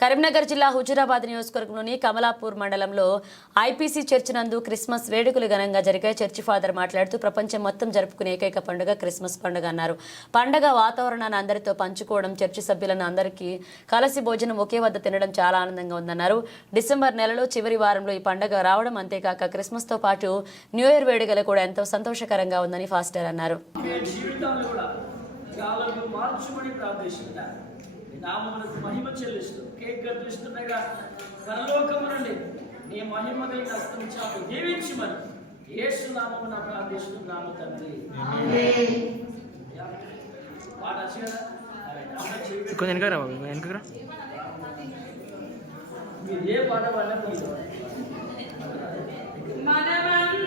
కరీంనగర్ జిల్లా హుజురాబాద్ నియోజకవర్గంలోని కమలాపూర్ మండలంలో ఐపీసీ చర్చ్ నందు క్రిస్మస్ వేడుకలు ఘనంగా జరిగాయి. చర్చి ఫాదర్ మాట్లాడుతూ ప్రపంచం మొత్తం జరుపుకునే ఏకైక పండుగ క్రిస్మస్ పండుగ అన్నారు. పండగ వాతావరణాన్ని అందరితో పంచుకోవడం చర్చి సభ్యులను అందరికీ కలిసి భోజనం ఒకే వద్ద తినడం చాలా ఆనందంగా ఉందన్నారు. డిసెంబర్ నెలలో చివరి వారంలో ఈ పండుగ రావడం అంతేకాక క్రిస్మస్తో పాటు న్యూ ఇయర్ వేడుకలు కూడా ఎంతో సంతోషకరంగా ఉందని ఫాస్టర్ అన్నారు. కూడా నామమునకు మహిమ చెల్లిస్తూ కేక్ కత్తిస్తుండగా పరలోకము నుండి నీ మహిమ కలిగిన హస్తం చాపు దీవించమని యేసు నామమున ప్రార్థిస్తున్నాము తండ్రి. పాట వచ్చి కొంచెం వెనకరా బాబు వెనకరా మీరు ఏ పాట పాడినా మనమంతా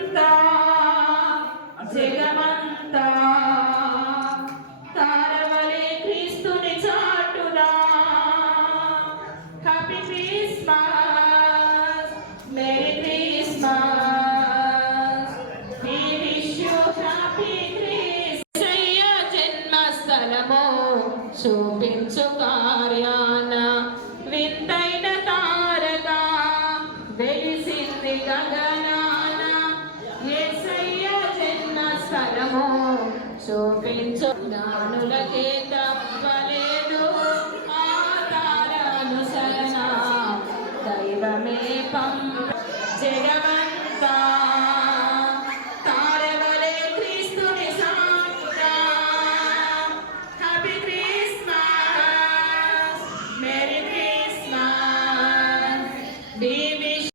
Christmas merry Christmas we wish you happy Christmas జన్మస్థలము చూపించు కార్యాన వింతైన తారక వెలిసింది గగనాన యేసయ్య జన్మస్థలము చూపించు జ్ఞానులకే